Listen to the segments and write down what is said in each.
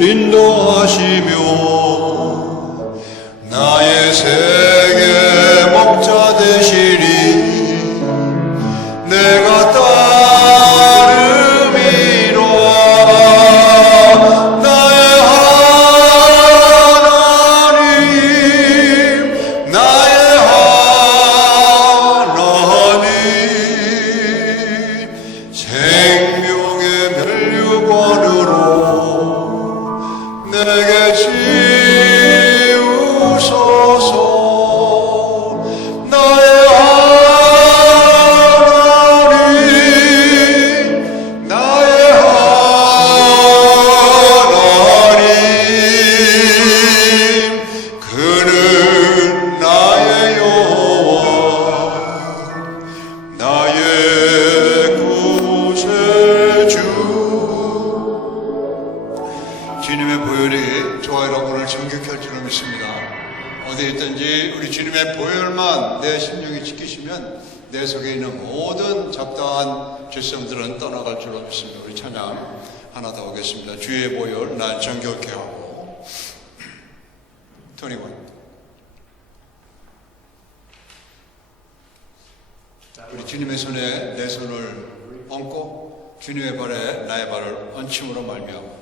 인도하시며 나의 세계 목자 되시리. 내가 따름이라. 나의 하나님, 나의 하나님, 생명의 멸류관으로 내게 지우소서. 나의 하나님, 나의 하나님, 그는 나의 여호와, 나의 구세주. 주님의 보혈이 저와 여러분을 정결케 할 줄로 믿습니다. 어디에 있든지 우리 주님의 보혈만 내 심령이 지키시면 내 속에 있는 모든 잡다한 죄성들은 떠나갈 줄로 믿습니다. 우리 찬양 하나 더 하겠습니다. 주의 보혈 날 정결케 하고. 21. 우리 주님의 손에 내 손을 얹고 주님의 발에 나의 발을 얹힘으로 말미암아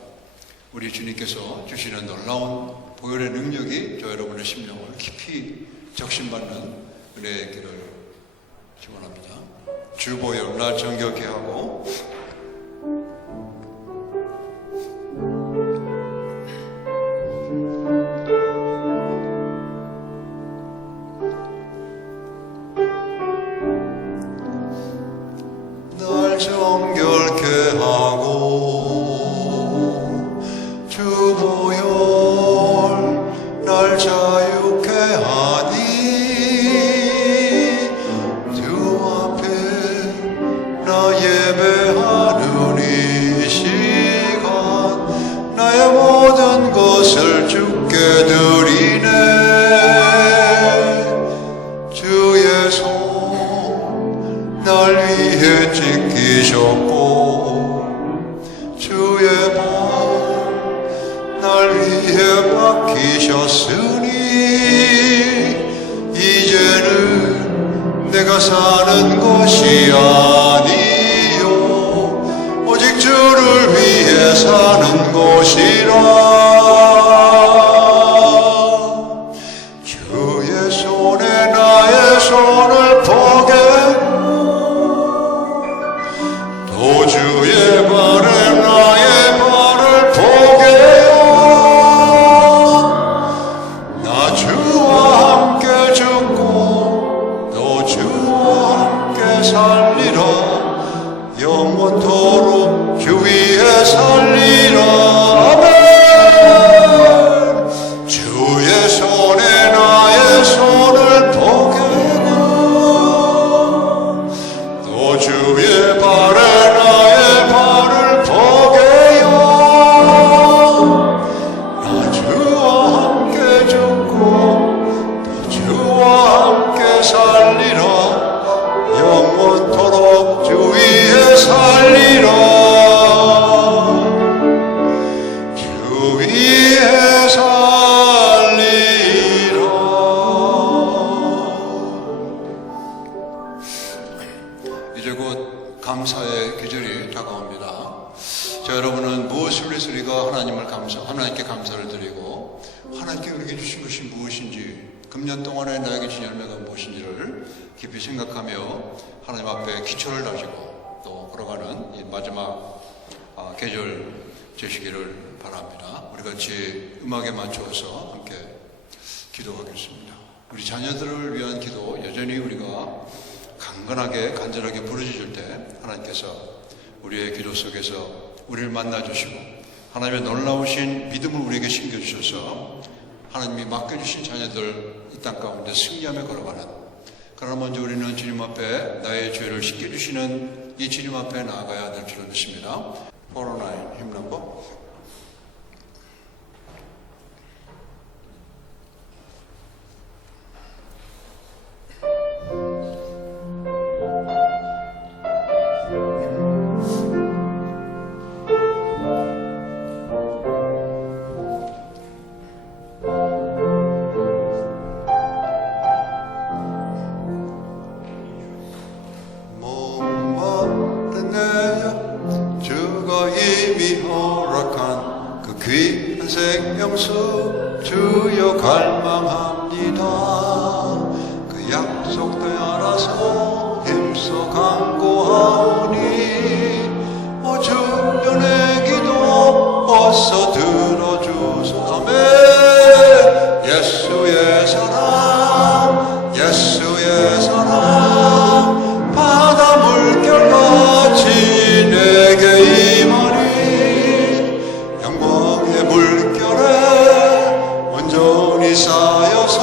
우리 주님께서 주시는 놀라운 보혈의 능력이 저 여러분의 심령을 깊이 적신받는 은혜의 길을 기원합니다. 주 보혈 날 정결케 하고. 날 정결케 하고 주 보혈 날 자유케 하니 주 앞에 나 예배하는 이 시간 나의 모든 것을 주께 드리네. 주의 손 날 위해 찢기셨고 주의 발 날 위해 박히셨으니 이제는 내가 사는 것이 아니요 오직 주를 위해 사는 것이라. 주의 손에 나의 손을 포개 또 주의 발에 나의 발을 포개요. 나 주와 함께 죽고 또 주와 함께 살리라. 영원토록 주 위에 살리라. 아멘. 주의 손에 나의 손을 포개고 또 주의 발에 살리라. 영원토록 주 위에 살리라. 주 위에 살리라. 이제 곧 감사의 계절이 다가옵니다. 자, 여러분은 무엇을 위해서 우리가 하나님께 감사를 드리고 하나님께 우리에게 주신 것이 무엇인지, 금년 동안에 나에게 주신 열매가 무엇인지를 깊이 생각하며 하나님 앞에 기초를 다지고 또 걸어가는 이 마지막 계절 되시기를 바랍니다. 우리 같이 음악에 맞춰서 함께 기도하겠습니다. 우리 자녀들을 위한 기도 여전히 우리가 강건하게 간절하게 부르짖을 때 하나님께서 우리의 기도 속에서 우리를 만나주시고 하나님의 놀라우신 믿음을 우리에게 심겨주셔서 하나님이 맡겨주신 자녀들 이 땅 가운데 승리하며 걸어가는, 그러나 먼저 우리는 주님 앞에 나의 죄를 씻겨주시는 이 주님 앞에 나아가야 될 줄을 믿습니다. 409 힘 넘버. 갈망합니다. 그 약속도 알아서 힘써 간구하오니 주변의 기도 어서 들어주소. 아멘. 예수의 사랑, 예수의 사랑, 바다 물결같이 내게 임하니 영광의 물결에 온전히 쌓여서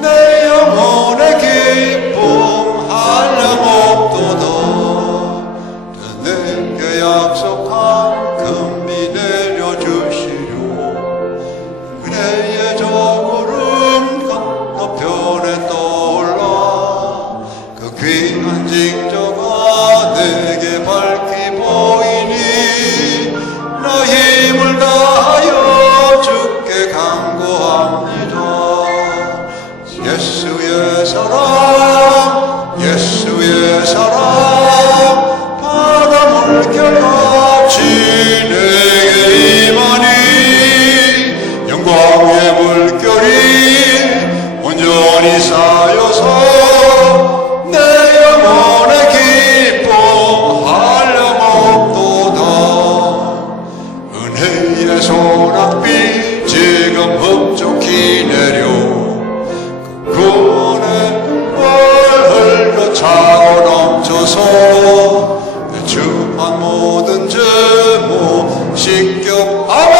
내 영혼의 기쁨 한량없도다. 내게 약속한 금비 내려주시려. 그대의 저 구름 건너편에 떠올라 그 귀한 징조가 내게 밝히 보이니 나 힘을 다하여 주께 간구합니다. 예수의 사랑, 예수의 사랑, 바다 물결같이 내게 임하니 영광의 물결이 온전히 쌓여서 내 영혼의 기쁨 한량없도다. 은혜의 소낙비 지금 흡족히 내려 그 구원의 물 흘러 차고 넘쳐서 내 주한 모든 죄모 씻겨. 아멘.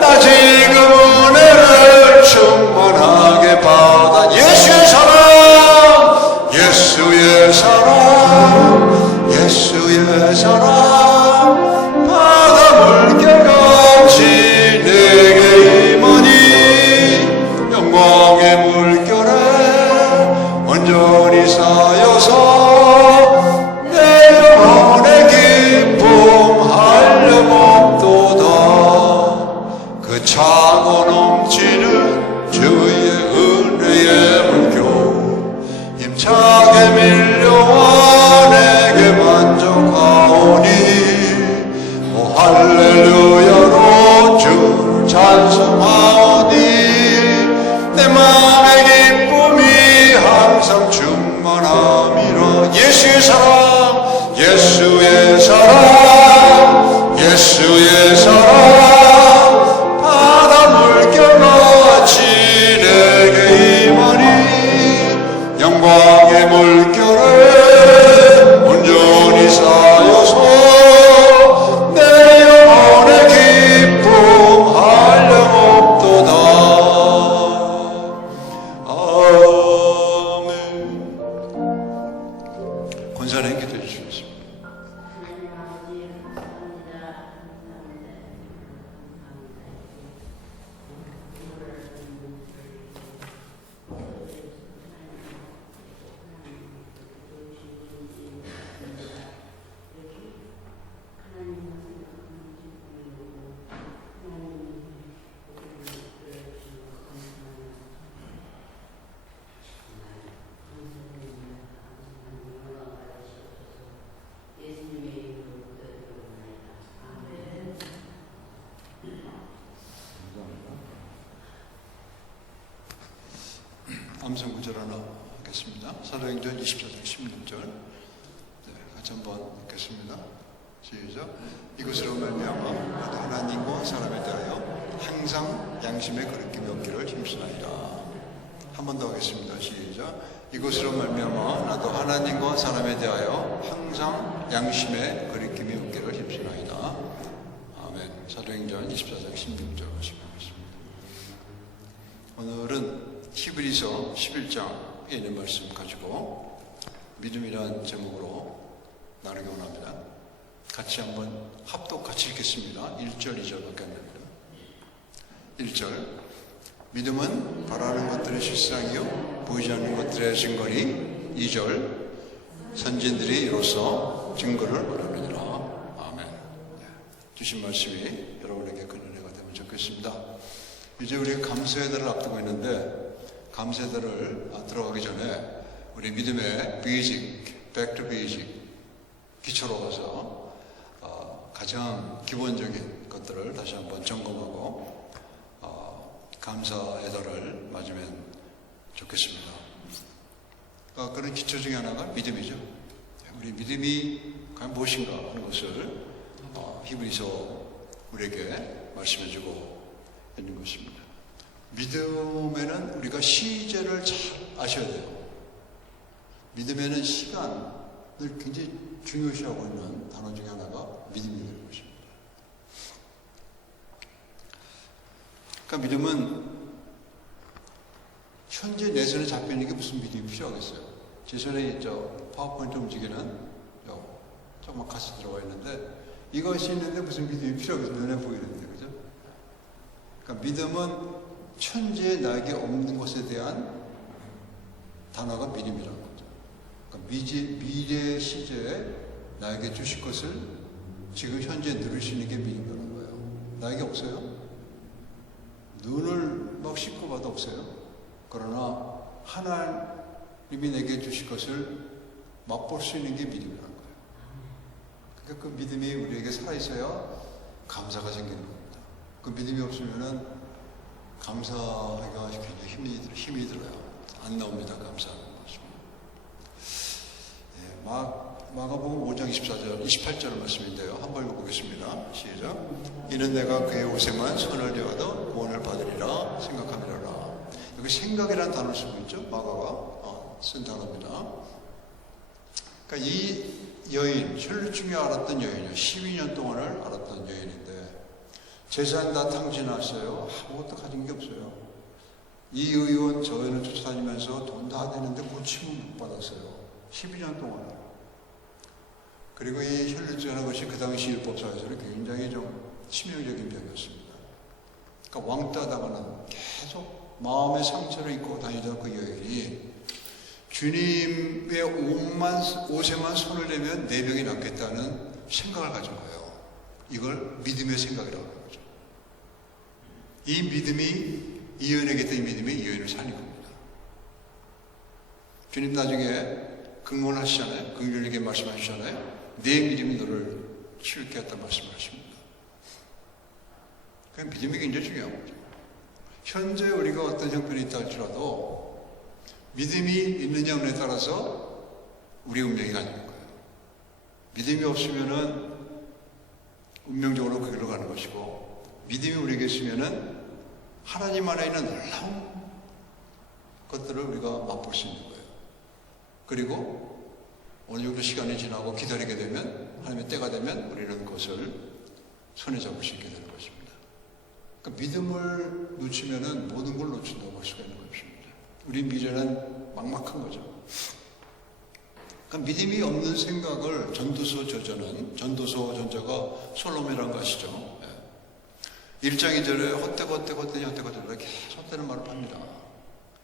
나 지금 은혜를 충만하게 받아. 예수의 사랑, 예수의 사랑, 예수의 사랑, 바다 물결같이 내게 임하니 영광의 물결에 온전히 쌓여서 내 영혼의 기쁨 한량없도다. 그 차고 넘치는 주의 은혜의 물결 힘차게 밀려와 내게 만족하오니 오 할렐루야로 주를 찬송하오니 내 마음의 기쁨이 항상 충만함이라. 예수의 사랑, 예수의 사랑, 예수의 사랑, 바다 물결같이 내게 임하니 영광의 물결에 온전히 쌓여서 내 영혼의 기쁨 한량없도다. 아멘. 권사님 기도해 주시겠습니다. 암송 구절 하나 하겠습니다. 사도행전 24장 16절. 같이 한번 읽겠습니다. 시작. 이것으로 말미암아 나도 하나님과 사람에 대하여 항상 양심의 거리낌이 없기를 힘쓰나이다. 한 번 더 하겠습니다. 시작. 이것으로 말미암아 나도 하나님과 사람에 대하여 항상 양심의 거리낌이 없기를 힘쓰나이다. 아멘. 사도행전 24장 16절 말씀하겠습니다. 오늘은 히브리서 11장에 있는 말씀 가지고 믿음이라는 제목으로 나누기 원합니다. 같이 한번 합독 같이 읽겠습니다. 1절, 2절밖에 안 됩니다. 1절. 믿음은 바라는 것들의 실상이요 보이지 않는 것들의 증거니. 2절. 선진들이 이로써 증거를 말하느니라. 아멘. 주신 말씀이 여러분에게 큰 은혜가 되면 좋겠습니다. 이제 우리 감사회들을 앞두고 있는데 감사회들을 들어가기 전에 우리 믿음의 베이직, 백투 베이직 기초로 가서 가장 기본적인 것들을 다시 한번 점검하고 감사의 달을 맞으면 좋겠습니다. 그런 기초 중에 하나가 믿음이죠. 우리 믿음이 과연 무엇인가 하는 것을 히브리서 우리에게 말씀해주고 있는 것입니다. 믿음에는 우리가 시제를 잘 아셔야 돼요. 믿음에는 시간을 굉장히 중요시하고 있는 단어 중에 하나가 믿음이라는 것입니다. 그러니까 믿음은 현재 내 손에 잡혀있는 게 무슨 믿음이 필요하겠어요? 제 손에 있죠. 파워포인트 움직이는 조그만 가스 들어가 있는데 이것이 있는데 무슨 믿음이 필요하겠어요? 눈에 보이는데, 그죠? 그러니까 믿음은 현재 나에게 없는 것에 대한 단어가 믿음이라는 거죠. 그러니까 미래 시제에 나에게 주실 것을 지금 현재 누리시는 게 믿음이라는 거예요. 나에게 없어요? 눈을 막 씻고 봐도 없어요. 그러나 하나님이 내게 주실 것을 맛볼 수 있는 게 믿음이라는 거예요. 그러니까 그 믿음이 우리에게 살아있어야 감사가 생기는 겁니다. 그 믿음이 없으면은 감사하기가 굉장히 힘이 들어요. 안 나옵니다. 감사하는 것입니다. 마가복음 5장 28절 말씀인데요. 한번 읽어보겠습니다. 시작. 이는 내가 그의 옷에만 손을 대어도 구원을 받으리라 생각함이라. 여기 생각이라는 단어를 쓰고 있죠. 마가가 쓴 단어입니다. 그러니까 이 여인, 혈루증이 앓았던 여인이요. 12년 동안을 앓았던 여인인데 재산 다 탕진했어요. 아무것도 가진 게 없어요. 이 의원 저 의원을 쫓아다니면서 돈 다 내는데 고침을 못 받았어요. 12년 동안. 그리고 이 혈루증이라는 것이 그 당시 율법사에서는 굉장히 좀 치명적인 병이었습니다. 그러니까 왕따 당하는 계속 마음의 상처를 입고 다니던 그 여인이 주님의 옷에만 손을 대면 내 병이 낫겠다는 생각을 가진 거예요. 이걸 믿음의 생각이라고 하는 거죠. 이 믿음이 이 여인에게 있던 이 믿음이 이 여인을 살린 겁니다. 주님 나중에 긍언하시잖아요. 긍휼하게 말씀하시잖아요. 내 믿음이 너를 치유케 했다 말씀하십니다. 그 믿음이 굉장히 중요한 거죠. 현재 우리가 어떤 형편이 있다 할지라도 믿음이 있느냐 없느냐에 따라서 우리의 운명이 가는 거예요. 믿음이 없으면은 운명적으로 그 길로 가는 것이고, 믿음이 우리에게 있으면은 하나님 안에 있는 놀라운 것들을 우리가 맛볼 수 있는 거예요. 그리고 어느 정도 시간이 지나고 기다리게 되면, 하나님의 때가 되면 우리는 그것을 손에 잡을 수 있게 되는 것입니다. 그러니까 믿음을 놓치면은 모든 걸 놓친다고 할 수가 있는 것입니다. 우리 미래는 막막한 거죠. 그러니까 믿음이 없는 생각을 전도서 저자가 솔로몬이라는 거 아시죠? 1장 2절에 헛되고 계속 헛되는 말을 합니다.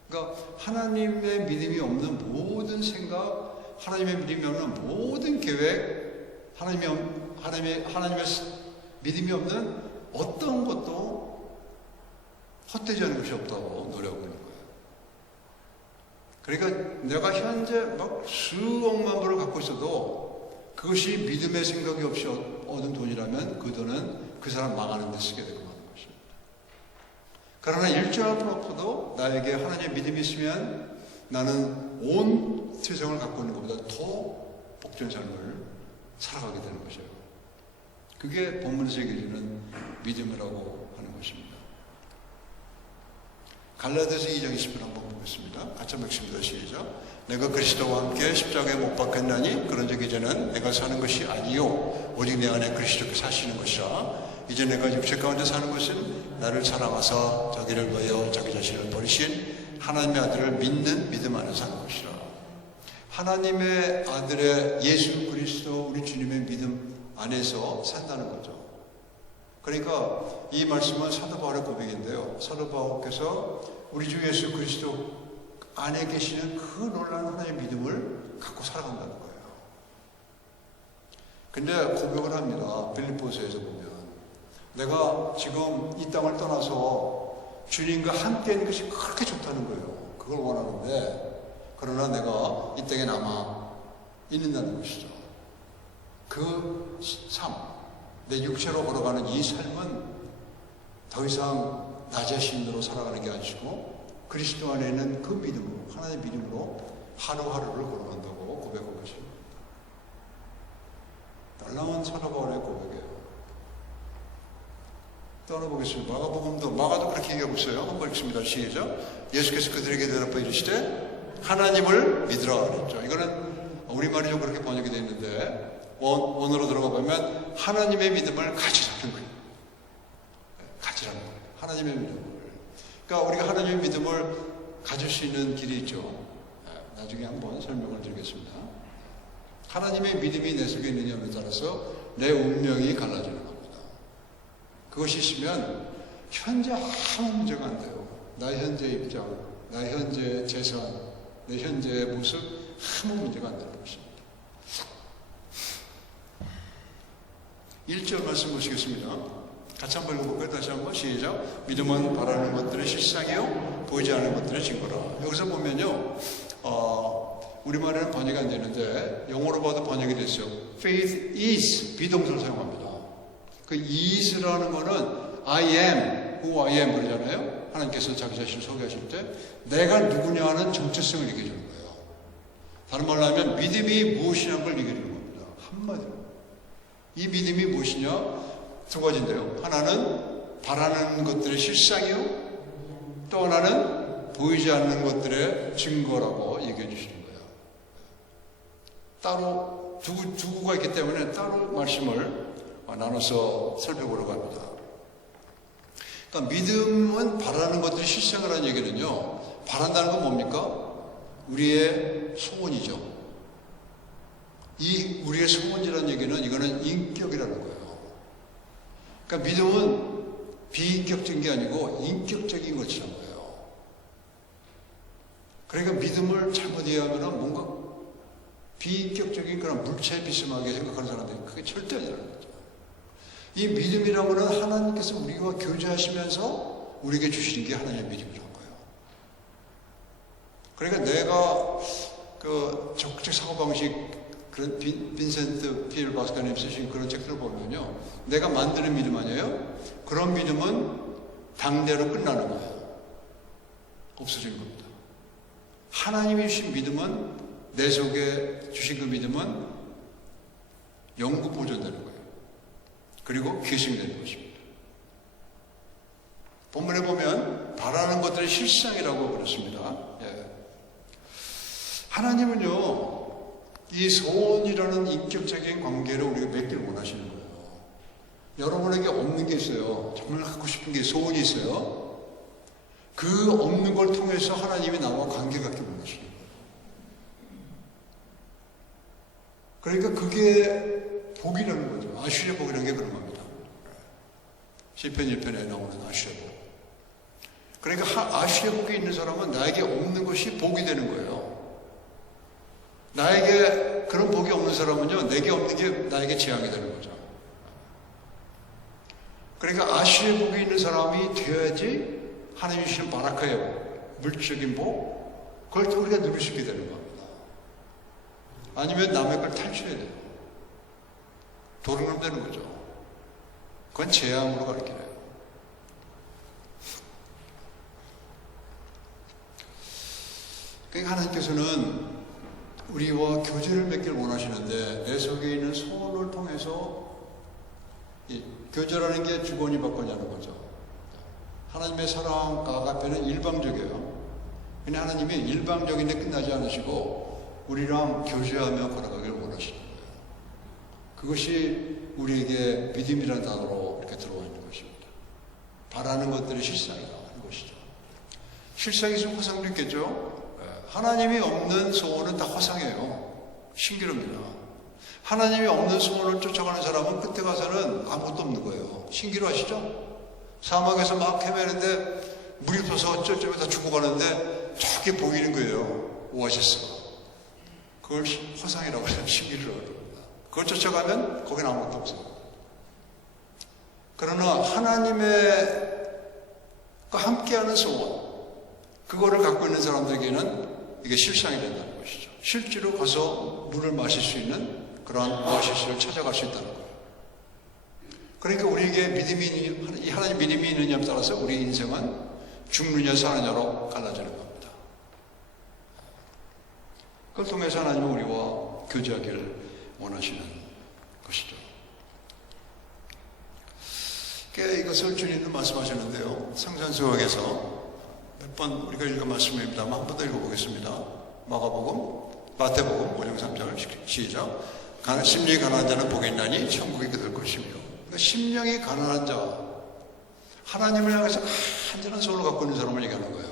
그러니까 하나님의 믿음이 없는 모든 생각, 하나님의 믿음이 없는 모든 계획, 하나님의 믿음이 없는 어떤 것도 헛되지 않은 것이 없다고 노래하고 있는 거예요. 그러니까 내가 현재 막 수억만 불을 갖고 있어도 그것이 믿음의 생각이 없이 얻은 돈이라면 그 돈은 그 사람 망하는 데 쓰게 되고 마는 것입니다. 그러나 일절 앞으로 엎어도 나에게 하나님의 믿음이 있으면 나는 온 세상을 갖고 있는 것보다 더 복된 삶을 살아가게 되는 것이에요. 그게 본문에서 얘기해주는 믿음이라고 하는 것입니다. 갈라디아서 2장 20절 한번 보겠습니다. 같이 한번 읽습니다. 시작. 내가 그리스도와 함께 십자가에 못 박혔나니 그런즉 이제는 내가 사는 것이 아니요 오직 내 안에 그리스도께서 사시는 것이라. 이제 내가 육체 가운데 사는 것은 나를 사랑하사 자기를 위하여 자기 자신을 버리신 하나님의 아들을 믿는 믿음 안에 사는 것이라. 하나님의 아들의 예수 그리스도 우리 주님의 믿음 안에서 산다는 거죠. 그러니까 이 말씀은 사도 바울의 고백인데요. 사도 바울께서 우리 주 예수 그리스도 안에 계시는 그 놀라운 하나님의 믿음을 갖고 살아간다는 거예요. 근데 고백을 합니다. 빌립보서에서 보면 내가 지금 이 땅을 떠나서 주님과 함께 있는 것이 그렇게 좋다는 거예요. 그걸 원하는데 그러나 내가 이 땅에 남아 있는다는 것이죠. 그 삶, 내 육체로 걸어가는 이 삶은 더 이상 나 자신으로 살아가는 게 아니고 그리스도 안에 있는 그 믿음으로, 하나님의 믿음으로 하루하루를 걸어간다고 고백한 것입니다. 놀라운 사도 바울의 고백이에요. 또 하나 보겠습니다. 마가도 그렇게 얘기하고 있어요. 한번 읽습니다. 시작. 예수께서 그들에게 대답하여 이르시되 하나님을 믿으라 그랬죠. 이거는 우리말이 좀 그렇게 번역이 되어 있는데 원어로 들어가 보면 하나님의 믿음을 가지라는 거예요. 가지라는 거예요. 하나님의 믿음을. 그러니까 우리가 하나님의 믿음을 가질 수 있는 길이 있죠. 나중에 한번 설명을 드리겠습니다. 하나님의 믿음이 내 속에 있느냐에 따라서 내 운명이 갈라지는 겁니다. 그것이 있으면 현재 아무 문제가 안 돼요. 나의 현재 입장, 나의 현재 재산, 내 현재의 모습 아무 문제가 안 되는 것입니다. 1절 말씀 보시겠습니다. 같이 한번 읽어볼까요? 다시 한번 시작. 믿음은 바라는 것들의 실상이요 보이지 않는 것들의 증거라. 여기서 보면요, 우리말에는 번역이 안 되는데 영어로 봐도 번역이 됐어요. Faith is 비동사를 사용합니다. 그 is라는 거는 I am, who I am 그러잖아요. 하나님께서 자기 자신을 소개하실 때 내가 누구냐 하는 정체성을 얘기해 주는 거예요. 다른 말로 하면 믿음이 무엇이냐는 걸 얘기해 주는 겁니다. 한마디로. 이 믿음이 무엇이냐? 두 가지인데요. 하나는 바라는 것들의 실상이요, 또 하나는 보이지 않는 것들의 증거라고 얘기해 주시는 거예요. 따로 두 구가 있기 때문에 따로 말씀을 나눠서 살펴보려고 합니다. 그러니까 믿음은 바라는 것들이 실상이라는 얘기는요, 바란다는 건 뭡니까? 우리의 소원이죠. 이 우리의 소원이라는 얘기는 이거는 인격이라는 거예요. 그러니까 믿음은 비인격적인 게 아니고 인격적인 것이라는 거예요. 그러니까 믿음을 잘못 이해하면 뭔가 비인격적인 그런 물체 비스하게 생각하는 사람들이 그게 절대 아니라는 거죠. 이 믿음이라는 것은 하나님께서 우리와 교제하시면서 우리에게 주시는 게 하나님의 믿음이라는 거예요. 그러니까 내가 그 적극적 사고방식, 그런 빈센트 필 박사님 쓰신 그런 책들을 보면요, 내가 만드는 믿음 아니에요? 그런 믿음은 당대로 끝나는 거예요. 없어진 겁니다. 하나님이 주신 믿음은, 내 속에 주신 그 믿음은 영구 보존되는 거예요. 그리고 계승되는 것입니다. 본문에 보면 바라는 것들의 실상이라고 그랬습니다. 예. 하나님은요, 이 소원이라는 인격적인 관계를 우리가 맺기를 원하시는 거예요. 여러분에게 없는 게 있어요. 정말 갖고 싶은 게 소원이 있어요. 그 없는 걸 통해서 하나님이 나와 관계 갖기 원하시는 거예요. 그러니까 그게 복이라는 거죠. 아슈리아 복이라는 게 그런 겁니다. 시편 1편에 나오는 아슈리아 복. 그러니까 아슈리아 복이 있는 사람은 나에게 없는 것이 복이 되는 거예요. 나에게 그런 복이 없는 사람은요, 내게 없는 게 나에게 재앙이 되는 거죠. 그러니까 아슈리아 복이 있는 사람이 되어야지 하나님이 주시는 바라카의 복, 물질적인 복, 그걸 또 우리가 누릴 수 있게 되는 겁니다. 아니면 남의 걸 탈취해야 돼요. 도둑놈 되는 거죠. 그건 재앙으로 가르쳐요. 그러니까 하나님께서는 우리와 교제를 맺기를 원하시는데 내 속에 있는 소원을 통해서 교제라는 게 주거니 받거냐는 거죠. 하나님의 사랑 아가페는 일방적이에요. 근데 하나님이 일방적인데 끝나지 않으시고 우리랑 교제하며 걸어가기를 원하시는 거예요. 그것이 우리에게 믿음이라는 단어로 이렇게 들어와 있는 것입니다. 바라는 것들이 실상이다 하는 것이죠. 실상이 좀 허상도 있겠죠. 하나님이 없는 소원은 다 허상이에요. 신기루입니다. 하나님이 없는 소원을 쫓아가는 사람은 끝에 가서는 아무것도 없는 거예요. 신기루 아시죠? 사막에서 막 헤매는데 물이 없어서 저쪽에 다 죽어가는데 저게 보이는 거예요. 오아시스가. 그걸 허상이라고 해요. 신기루라고 합니다. 그걸 쫓아가면 거기는 아무것도 없어요. 그러나 하나님의 함께하는 소원, 그거를 갖고 있는 사람들에게는 이게 실상이 된다는 것이죠. 실제로 가서 물을 마실 수 있는 그러한 오아시스를 찾아갈 수 있다는 거예요. 그러니까 우리에게 이 하나님 믿음이 있느냐에 따라서 우리 인생은 죽느냐 사느냐로 갈라지는 겁니다. 그걸 통해서 하나님은 우리와 교제하기를 원하시는 것이죠. 이것을 주님도 말씀하셨는데요. 성산수학에서 몇 번 우리가 읽은 말씀입니다만 한 번 더 읽어보겠습니다. 마태복음 5장 3절 시작. 심령이 가난한 자는 복이 있나니 천국이 그들 것이며. 그러니까 심령이 가난한 자, 하나님을 향해서 간절한 소원을 갖고 있는 사람을 얘기하는 거예요.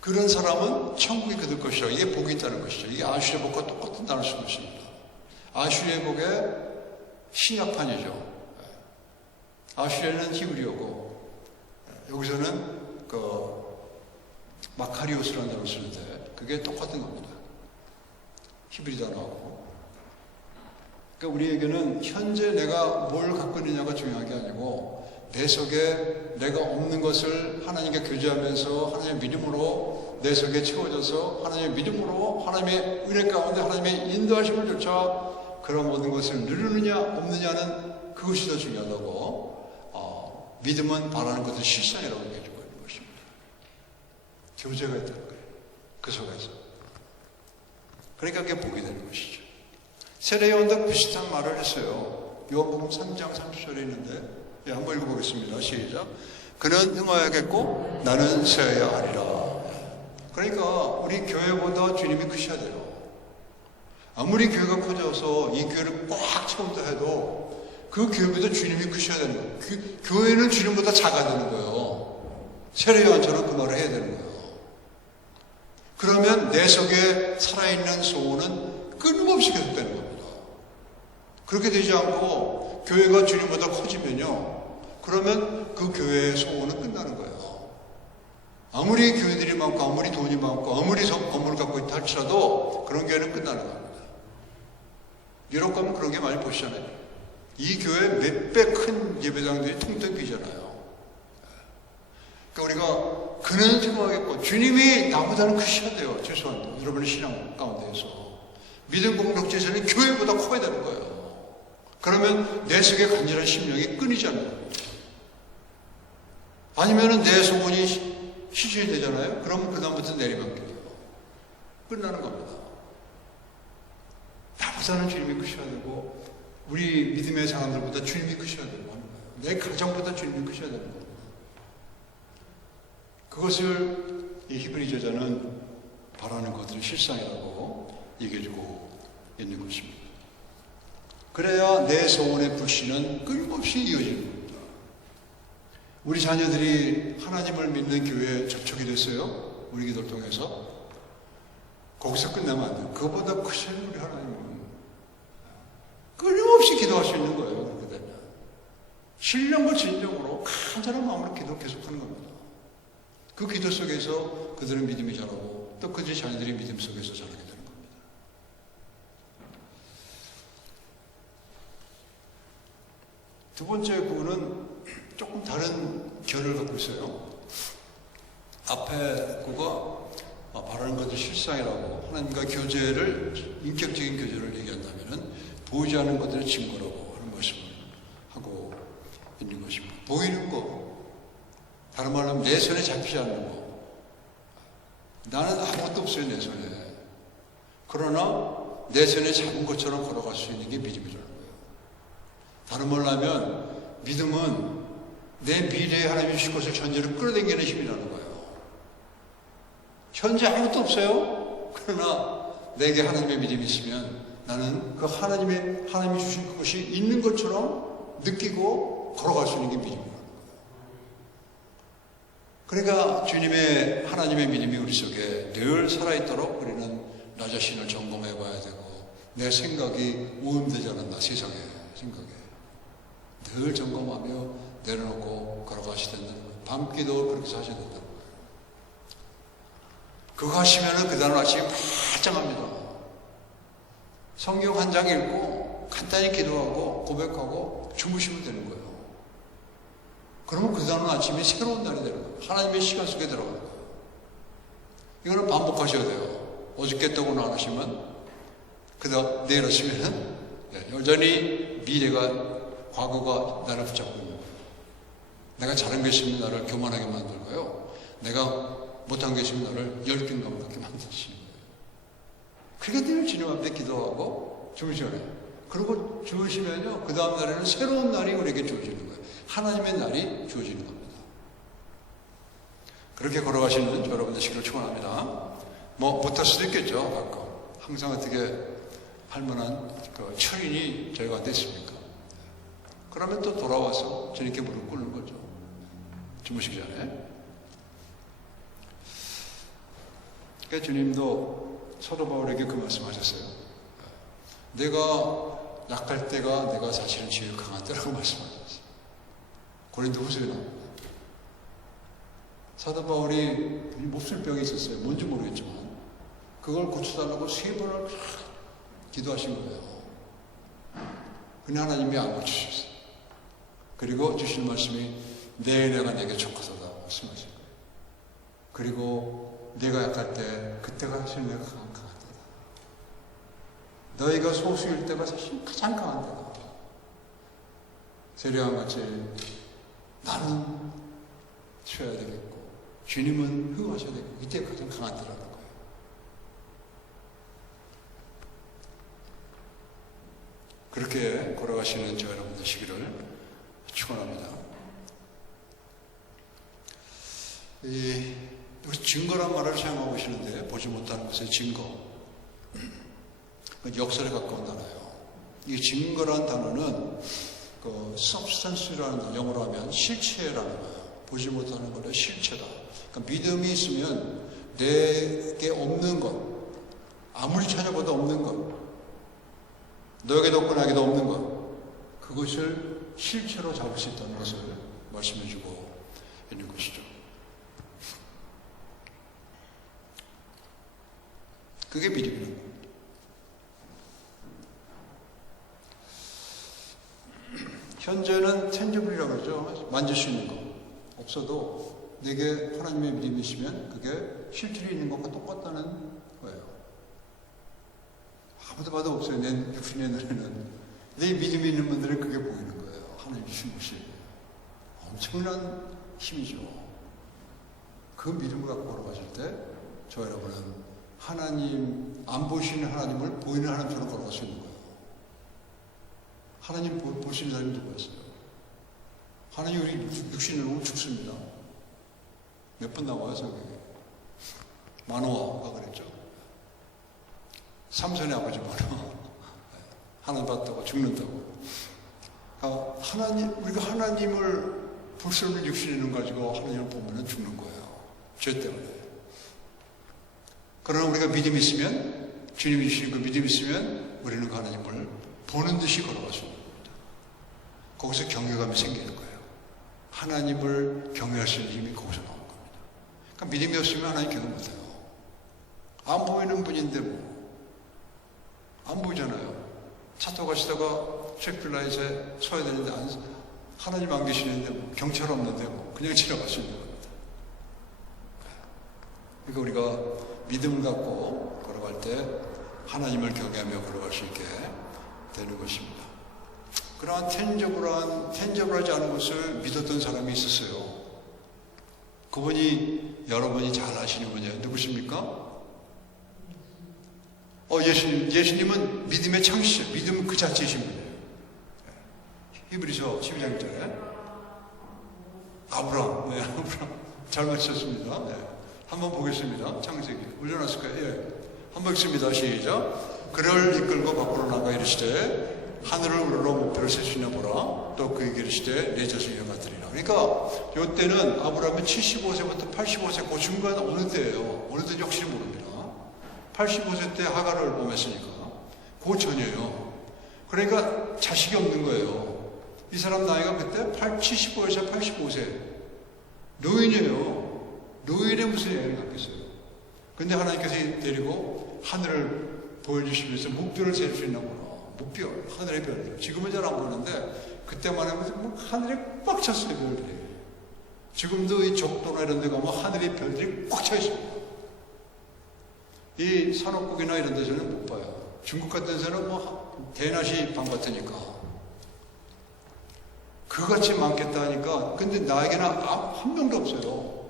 그런 사람은 천국이 그들 것이라. 이게 복이 있다는 것이죠. 이게 아슈리의 복과 똑같은 단어를 쓰고 있습니다. 아슈리의 복의 신약판이죠. 아슈리는 히브리어고 여기서는 마카리오스라는 단어를 쓰는데 그게 똑같은 겁니다. 히브리 단어하고. 그러니까 우리에게는 현재 내가 뭘 갖고 있느냐가 중요한 게 아니고 내 속에 내가 없는 것을 하나님께 교제하면서 하나님의 믿음으로 내 속에 채워져서 하나님의 믿음으로 하나님의 은혜 가운데 하나님의 인도하심을 쫓아 그런 모든 것을 누르느냐 없느냐는 그것이 더 중요하다고 믿음은 바라는 것을 실상이라고 얘기해주고 있는 것입니다. 교제가 있다는 거예요. 그 속에서. 그러니까 그게 복이 되는 것이죠. 세례요한도 비슷한 말을 했어요. 요한복음 3장 30절에 있는데 한번 읽어보겠습니다. 시작. 그는 흥하여야겠고 나는 쇠하여야 하리라. 그러니까 우리 교회보다 주님이 크셔야 돼요. 아무리 교회가 커져서 이 교회를 꽉 채운다 해도 그 교회보다 주님이 크셔야 되는 거예요. 교회는 주님보다 작아야 되는 거예요. 세례요한처럼 그 말을 해야 되는 거예요. 그러면 내 속에 살아있는 소원은 끊임없이 계속되는 겁니다. 그렇게 되지 않고 교회가 주님보다 커지면요, 그러면 그 교회의 소원은 끝나는 거예요. 아무리 교회들이 많고 아무리 돈이 많고 아무리 건물을 갖고 있다 할지라도 그런 교회는 끝나는 겁니다. 유럽 가면 그런 게 많이 보시잖아요. 이 교회 몇 배 큰 예배당들이 통통 비잖아요. 그러니까 우리가 그는 생각하겠고 주님이 나보다는 크셔야 돼요. 죄송합니다. 여러분의 신앙 가운데에서 믿음 공동체에서는 교회보다 커야 되는 거예요. 그러면 내 속에 간절한 심령이 끊이지 않는 거예요. 아니면은 내 소원이 실현이 되잖아요. 그러면 그다음부터 내리막길이에요. 끝나는 겁니다. 나보다는 주님이 크셔야 되고 우리 믿음의 사람들보다 주님이 크셔야 되는 거예요. 내 가정보다 주님이 크셔야 되는 거예요. 그것을 이 히브리 저자는 바라는 것들이 실상이라고 얘기해주고 있는 것입니다. 그래야 내 소원의 불씨는 끊임없이 이어지는 겁니다. 우리 자녀들이 하나님을 믿는 교회에 접촉이 됐어요. 우리 기도를 통해서. 거기서 끝나면 안 돼요. 그거보다 크신 우리 하나님은 끊임없이 기도할 수 있는 거예요. 그렇게 되면. 신령과 진정으로 간절한 마음으로 기도를 계속하는 겁니다. 그 기도 속에서 그들은 믿음이 자라고 또 그들의 자녀들이 믿음 속에서 자라게 되는 겁니다. 두 번째 구는 조금 다른 결을 갖고 있어요. 앞에 구가 바라는 것도 실상이라고 하나님과 교제를, 인격적인 교제를 얘기한다면 보이지 않는 것들을 증거라고 하는 말씀을 하고 있는 것입니다. 보이는 것, 다른 말로 하면 내 손에 잡히지 않는 것. 나는 아무것도 없어요, 내 손에. 그러나 내 손에 잡은 것처럼 걸어갈 수 있는 게 믿음이라는 거예요. 다른 말로 하면 믿음은 내 미래에 하나님이 주실 것을 현재로 끌어당기는 힘이라는 거예요. 현재 아무것도 없어요. 그러나 내게 하나님의 믿음이 있으면 나는 그 하나님이 주신 그것이 있는 것처럼 느끼고 걸어갈 수 있는 게 믿음이라는 거예요. 그러니까 하나님의 믿음이 우리 속에 늘 살아있도록 우리는 나 자신을 점검해 봐야 되고, 내 생각이 오염되지 않았나, 세상의 생각에. 늘 점검하며 내려놓고 걸어가셔야 된다는 거예요. 밤기도 그렇게 하셔야 된다는 거예요. 그거 하시면은 그 다음 아침에 발전합니다. 성경 한 장 읽고 간단히 기도하고 고백하고 주무시면 되는 거예요. 그러면 그 다음 아침에 새로운 날이 되는 거예요. 하나님의 시간 속에 들어가는 거예요. 이거는 반복하셔야 돼요. 어저께 했다고는 안 하시면, 그 다음 내일 하시면은 여전히 미래가 과거가 나를 붙잡고 있는 거예요. 내가 잘한 게 있으면 나를 교만하게 만들고요. 내가 못한 게 있으면 나를 열등감 갖게 만드시는 거예요. 그러니까 늘 주님 앞에 기도하고 주무시잖아요. 그리고 주무시면요, 그 다음 날에는 새로운 날이 우리에게 주어지는 거예요. 하나님의 날이 주어지는 겁니다. 그렇게 걸어가시는 여러분들 되시기를 축원합니다. 뭐 못할 수도 있겠죠. 가끔 항상 어떻게 할 만한 그 철인이 저희가 됐습니까? 그러면 또 돌아와서 주님께 무릎 꿇는 거죠. 주무시기 전에. 그러니까 주님도 사도 바울에게 그 말씀하셨어요. 내가 약할 때가 내가 사실은 제일 강한 때라고 말씀하셨어요. 고린도후서에 나옵니다. 사도 바울이 몹쓸병이 있었어요. 뭔지 모르겠지만 그걸 고쳐달라고 3번을 기도하신 거예요. 근데 하나님이 안 고치셨어요. 그리고 주신 말씀이 내 은혜가 내게 족하도다 말씀하신 거예요. 그리고 내가 약할 때 그때가 사실 내가 강한 때다. 너희가 소수일 때가 사실 가장 강한 때다. 세례와 같이 나는 쉬어야 되겠고 주님은 흥하셔야 되고 이때 가장 강한 때라는 거예요. 그렇게 걸어가시는 저 여러분 되시기를 축원합니다. 여기 증거란 말을 사용하고 계시는데 보지 못하는 것의 증거, 역설에 가까운 단어예요. 이 증거란 단어는 그 substance라는 단어, 영어로 하면 실체라는 거예요. 보지 못하는 것의 실체다. 그러니까 믿음이 있으면 내게 없는 것, 아무리 찾아봐도 없는 것, 너에게도 없고 나에게도 없는 것, 그것을 실체로 잡을 수 있다는 것을 말씀해주고 있는 것이죠. 그게 믿음이라는 겁니다. 현재는 텐저블이라고 그러죠. 만질 수 있는 것. 없어도 내게 하나님의 믿음이 있으면 그게 실질이 있는 것과 똑같다는 거예요. 아무도 봐도 없어요. 내 육신의 눈에는. 내 믿음이 있는 분들은 그게 보이는 거예요. 하나님 주신 것이. 엄청난 힘이죠. 그 믿음을 갖고 걸어가실 때 저 여러분은 하나님, 안 보시는 하나님을 보이는 하나님처럼 걸어갈 수 있는 거예요. 하나님 보시는 사람이 누구였어요? 하나님 우리 육신을 보면 죽습니다. 몇 번 나와요, 성경에? 마노아가 그랬죠. 삼손의 아버지 마노아. 하나님 봤다고 죽는다고. 우리가 하나님을 볼 수 없는 육신을 가지고 하나님을 보면 죽는 거예요. 죄 때문에. 그러나 우리가 믿음이 있으면, 주님이 주신 그 믿음이 있으면 우리는 그 하나님을 보는 듯이 걸어갈 수 있는 겁니다. 거기서 경외감이 생기는 거예요. 하나님을 경외할 수 있는 힘이 거기서 나오는 겁니다. 그러니까 믿음이 없으면 하나님 경외 못해요. 안 보이는 분인데 뭐. 안 보이잖아요. 차 타고 가시다가 트래픽라이트에 서야 되는데 하나님 안 계시는데 뭐, 경찰 없는데 뭐, 그냥 지나갈 수 있는 겁니다. 그러니까 우리가 믿음을 갖고 걸어갈 때 하나님을 경외하며 걸어갈 수 있게 되는 것입니다. 그러한 텐저블하지 않은 것을 믿었던 사람이 있었어요. 그분이 여러분이 잘 아시는 분이에요. 누구십니까? 예수님은 믿음의 창시자, 믿음 그 자체이신 분이에요. 히브리서 12장 1절에 아브라함, 잘 맞췄습니다. 네. 한번 보겠습니다. 창세기 올려놨을 거예요. 예. 한번 읽습니다. 시작. 그를 이끌고 밖으로 나가 이르시되 하늘을 우러러 목표를 셀 수 있나 보라. 또 그에게 이르시되 내 자손이 같으리라. 그러니까 이때는 아브라함이 75세부터 85세 그 중간 어느 때예요. 어느 때인지 확실히 모릅니다. 85세 때 하가를 범했으니까 그 전이에요. 그러니까 자식이 없는 거예요. 이 사람 나이가 그때 75에서 85세 노인이에요. 노인에 무슨 애를 갖겠어요. 근데 하나님께서 데리고 하늘을 보여주시면서 목별을 셀 수 있나 보라. 목별, 하늘의 별들. 지금은 잘 안 보는데 그때만 하면 하늘에 꽉 찼어요, 별들이. 지금도 이 적도나 이런 데 가면 하늘의 별들이 꽉 차 있습니다. 이 산업국이나 이런 데서는 못 봐요. 중국 같은 데서는 뭐 대낮이 밤 같으니까 그같이 많겠다 하니까 근데 나에게는 한 명도 없어요.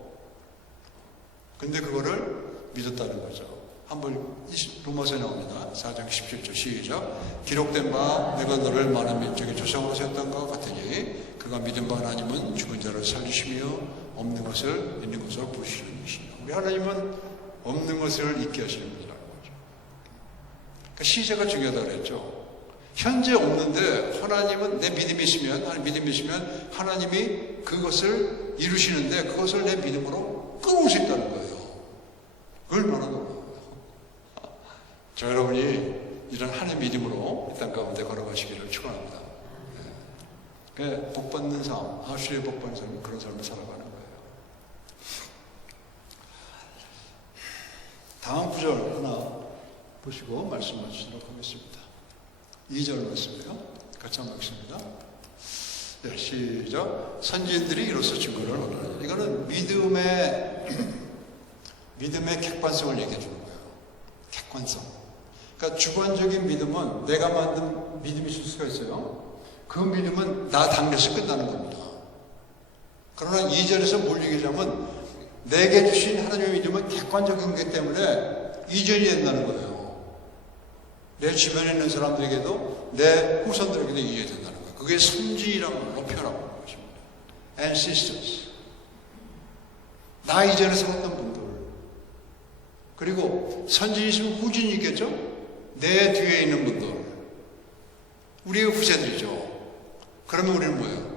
근데 그거를 믿었다는 거죠. 한번 로마서에 나옵니다. 4장 17절 시작. 기록된 바 내가 너를 많은 민족의 조상으로 세웠던 것 같으니 그가 믿은 바 하나님은 죽은 자를 살리시며 없는 것을 있는 것으로 부르시는 것이다. 우리 하나님은 없는 것을 있게 하시는 분이라는 거죠. 그러니까 시제가 중요하다고 그랬죠. 현재 없는데 하나님은 내 믿음이 있으면 하나님이 그것을 이루시는데 그것을 내 믿음으로 끌어올 수 있다는 거예요. 얼마나 놀라워요. 저 여러분이 이런 하나님의 믿음으로 이 땅 가운데 걸어가시기를 축원합니다. 네. 복 받는 삶, 아수리의 복 받는 삶은 그런 삶을 살아가는 거예요. 다음 구절 하나 보시고 말씀 마치도록 하겠습니다. 2절 말씀이에요. 같이 한번 읽습니다. 네, 시작. 선지인들이 이로써 증거를 얻으라. 이거는 믿음의 객관성을 얘기해 주는 거예요. 객관성. 그러니까 주관적인 믿음은 내가 만든 믿음이 있을 수가 있어요. 그 믿음은 나 당겨서 끝나는 겁니다. 그러나 2절에서 뭘 얘기하자면 내게 주신 하나님의 믿음은 객관적인 것이기 때문에 이전이 된다는 거예요. 내 주변에 있는 사람들에게도 내 후손들에게도 이해가 된다는 거예요. 그게 선지라는 걸로 표현하고 있는 것입니다. Ancestors. 나 이전에 살았던 분들. 그리고 선지이시면 후진이 있겠죠? 내 뒤에 있는 분들. 우리의 후세들이죠. 그러면 우리는 뭐예요?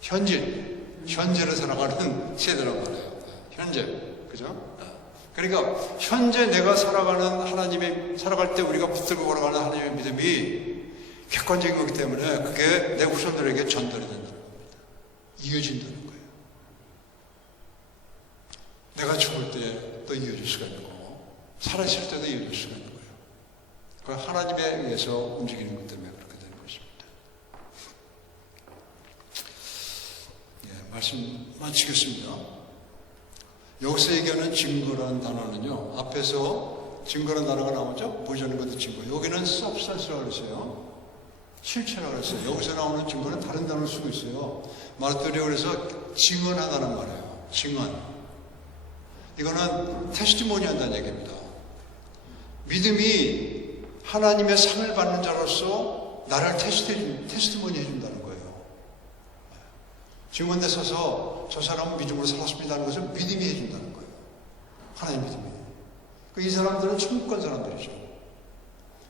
현재를 살아가는 세대란 말이에요. 현재. 그죠? 그러니까 현재 내가 살아갈 때 우리가 붙들고 걸어가는 하나님의 믿음이 객관적인 거기 때문에 그게 내 후손들에게 전달이 된다는 겁니다. 이어진다는 거예요. 내가 죽을 때 또 이어질 수가 있는 거고 살아있을 때도 이어질 수가 있는 거예요. 그 하나님에 의해서 움직이는 것 때문에 그렇게 되는 것입니다. 예, 말씀 마치겠습니다. 여기서 얘기하는 증거라는 단어는요, 앞에서 증거라는 단어가 나오죠? 보여주는 것도 증거. 여기는 substance라고 그랬어요. 실체라고 그랬어요. 여기서 나오는 증거는 다른 단어를 쓰고 있어요. 마르토리오 그래서 증언하다는 말이에요. 증언. 이거는 테스티모니 한다는 얘기입니다. 믿음이 하나님의 상을 받는 자로서 나를 테스티모니 해준다는 거예요. 증언대 서서 저 사람은 믿음으로 살았습니다 하는 것을 믿음이 해준다는 거예요. 하나님 믿음이. 이 사람들은 천국 간 사람들이죠.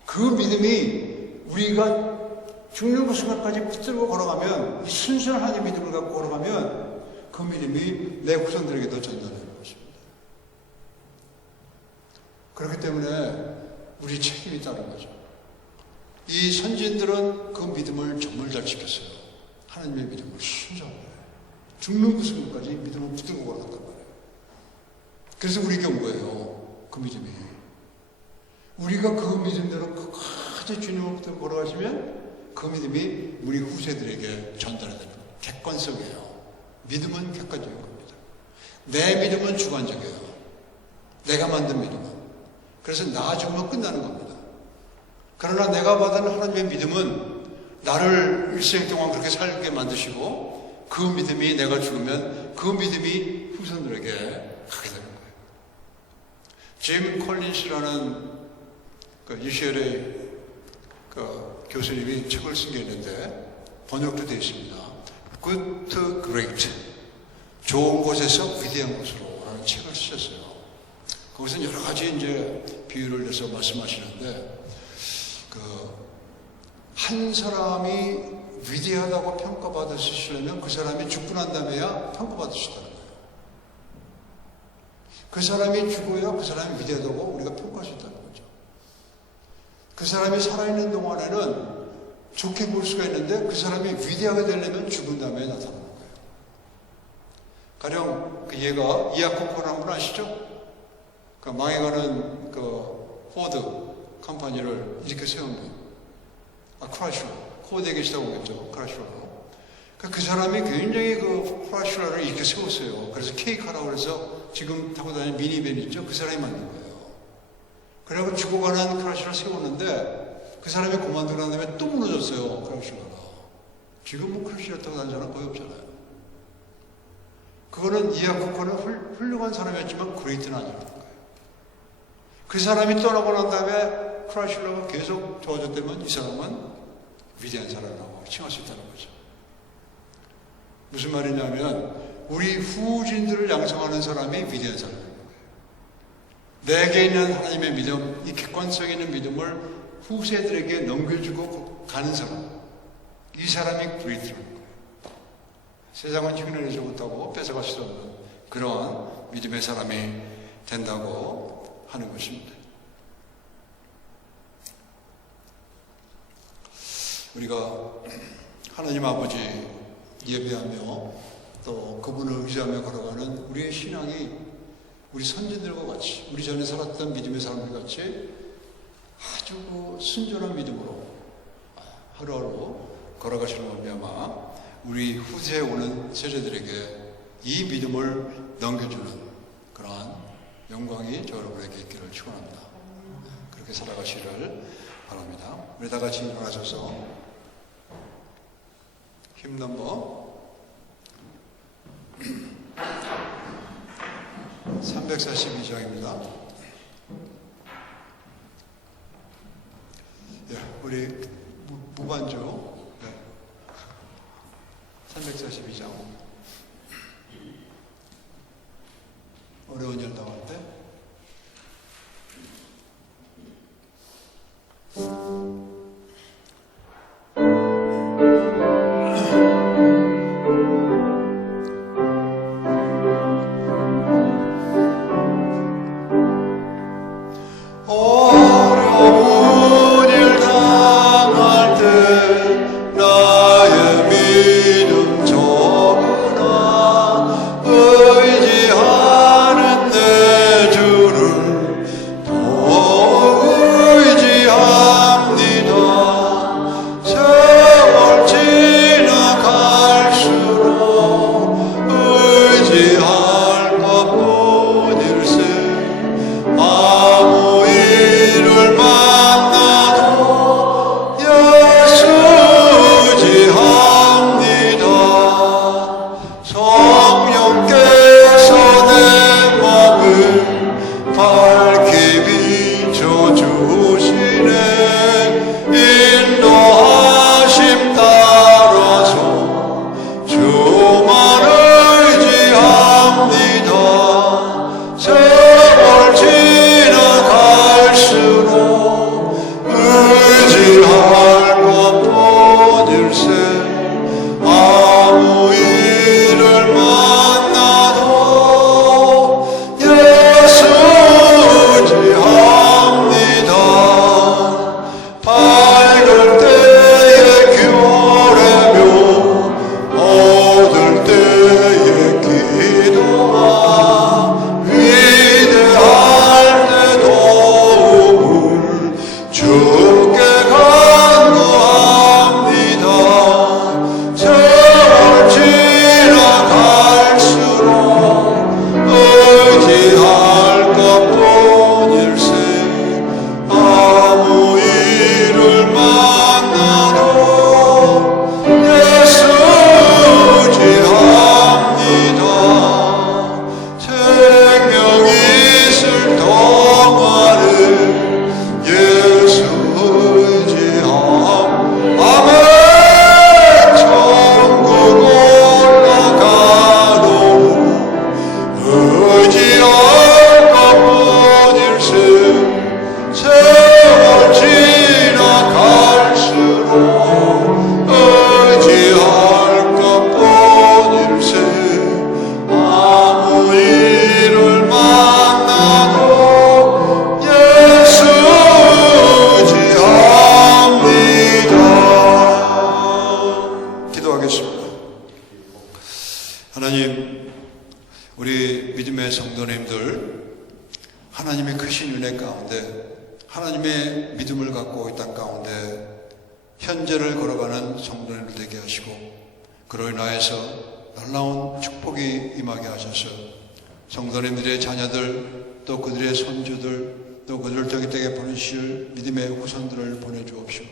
그 믿음이 우리가 죽는 그 순간까지 붙들고 걸어가면, 순수한 하나님 믿음을 갖고 걸어가면 그 믿음이 내 후손들에게도 전달되는 것입니다. 그렇기 때문에 우리 책임이 있다는 거죠. 이 선지인들은 그 믿음을 정말 잘 지켰어요. 하나님의 믿음을 순수하게. 죽는 그 순간까지 믿음을 붙들고 걸어갔단 말이에요. 그래서 우리에게 온 거예요. 그 믿음이. 우리가 그 믿음대로 끝까지 주님을 붙들고 걸어가시면 그 믿음이 우리 후세들에게 전달이 되는 거예요. 객관성이에요. 믿음은 객관적인 겁니다. 내 믿음은 주관적이에요. 내가 만든 믿음은. 그래서 나 죽으면 끝나는 겁니다. 그러나 내가 받은 하나님의 믿음은 나를 일생 동안 그렇게 살게 만드시고 그 믿음이 내가 죽으면 그 믿음이 후손들에게 가게 되는 거예요. 짐 콜린스라는 UCLA 교수님이 책을 쓴 게 있는데 번역도 되어 있습니다. Good to Great. 좋은 곳에서 위대한 곳으로 라는 책을 쓰셨어요. 거기서 여러 가지 이제 비유를 해서 말씀하시는데, 한 사람이 위대하다고 평가받으시려면 그 사람이 죽고 난 다음에야 평가받을 수 있다는 거예요. 그 사람이 죽어야 그 사람이 위대하다고 우리가 평가할 수 있다는 거죠. 그 사람이 살아있는 동안에는 좋게 볼 수가 있는데 그 사람이 위대하게 되려면 죽은 다음에 나타나는 거예요. 가령 그 얘가 이아코코라는 분 아시죠? 그 망해가는 그 포드 컴퍼니를 이렇게 세운 분. 크라이슬러. 코드에 계시다고 그랬죠. 크라이슬러. 그 사람이 굉장히 그 크라이슬러를 이렇게 세웠어요. 그래서 케이카라고 해서 지금 타고 다니는 미니밴 있죠? 그 사람이 만든 거예요. 그래갖고 죽어가는 크라이슬러를 세웠는데 그 사람이 그만두고 난 다음에 또 무너졌어요. 크라이슬러가. 지금 뭐 크리스천이었다고 하는 사람 거의 없잖아요. 그거는 이아코코는 훌륭한 사람이었지만 그레이트는 아니었던 거예요. 그 사람이 떠나고 난 다음에 크라실러가 계속 좋아졌다면 이 사람은 위대한 사람이라고 칭할 수 있다는 거죠. 무슨 말이냐면 우리 후진들을 양성하는 사람이 위대한 사람인 거예요. 내게 있는 하나님의 믿음, 이 객관성 있는 믿음을 후세들에게 넘겨주고 가는 사람, 이 사람이 그레이트라는 거예요. 세상은 흉내내지 못하고 뺏어갈 수 없는 그러한 믿음의 사람이 된다고 하는 것입니다. 우리가 하나님 아버지 예배하며 또 그분을 의지하며 걸어가는 우리의 신앙이 우리 선진들과 같이, 우리 전에 살았던 믿음의 사람들 같이 아주 순전한 믿음으로 하루하루 걸어가시는 말미암아 우리 후세에 오는 세대들에게 이 믿음을 넘겨주는 그러한 영광이 저 여러분에게 있기를 축원합니다. 그렇게 살아가시기를 바랍니다. 우리 다 같이 일어나셔서 힘 넘버 342장입니다. 예, 우리 무반주 342장 어려운 일 나올 때 하나님, 우리 믿음의 성도님들 하나님의 크신 은혜 가운데 하나님의 믿음을 갖고 이 땅 가운데 현재를 걸어가는 성도님들 되게 하시고 그로 인하여서 놀라운 축복이 임하게 하셔서 성도님들의 자녀들 또 그들의 손주들 또 그들을 저기 땅에 보내실 믿음의 후손들을 보내주옵시고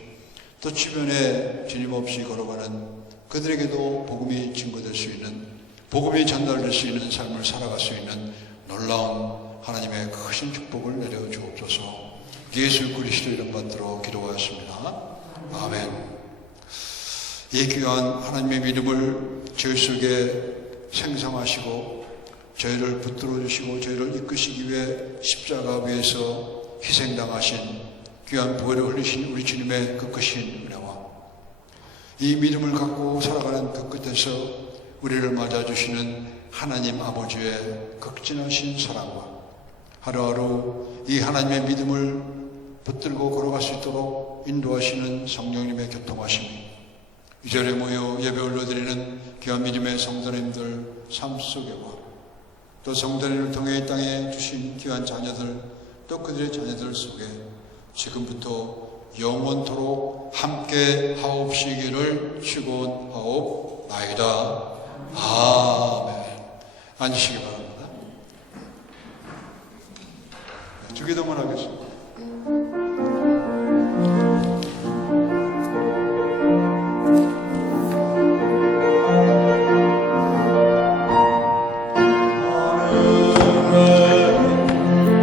또 주변에 주님 없이 걸어가는 그들에게도 복음이 증거될 수 있는, 복음이 전달될 수 있는 삶을 살아갈 수 있는 놀라운 하나님의 크신 축복을 내려 주옵소서. 예수 그리스도 이름 받들어 기도하였습니다. 아멘. 이 귀한 하나님의 믿음을 저희 속에 생성하시고 저희를 붙들어 주시고 저희를 이끄시기 위해 십자가 위에서 희생당하신 귀한 보혈을 흘리신 우리 주님의 그 크신 은혜와 이 믿음을 갖고 살아가는 그 끝에서 우리를 맞아주시는 하나님 아버지의 극진하신 사랑과 하루하루 이 하나님의 믿음을 붙들고 걸어갈 수 있도록 인도하시는 성령님의 교통하심이 이 자리에 모여 예배 올려드리는 귀한 믿음의 성도님들 삶 속에와 또 성도님을 통해 이 땅에 주신 귀한 자녀들 또 그들의 자녀들 속에 지금부터 영원토록 함께 하옵시기를 축원하옵나이다. 아멘. 앉으시기 바랍니다. 주기도문 하겠습니다.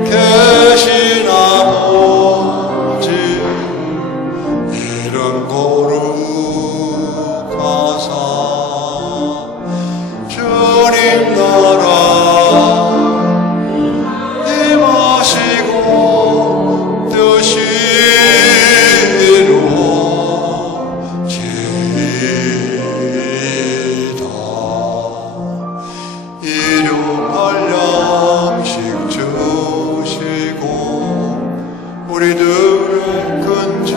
계신 아버지 이름 거룩하사 주님 나라 임하시고 뜻이 이루어지이다. 일용할 양식 주시고 우리들의 근죄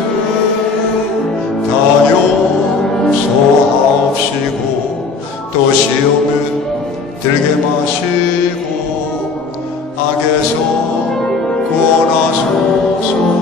다 용서하옵시고 또 시험에 들게 마시고 악에서 구원하소서.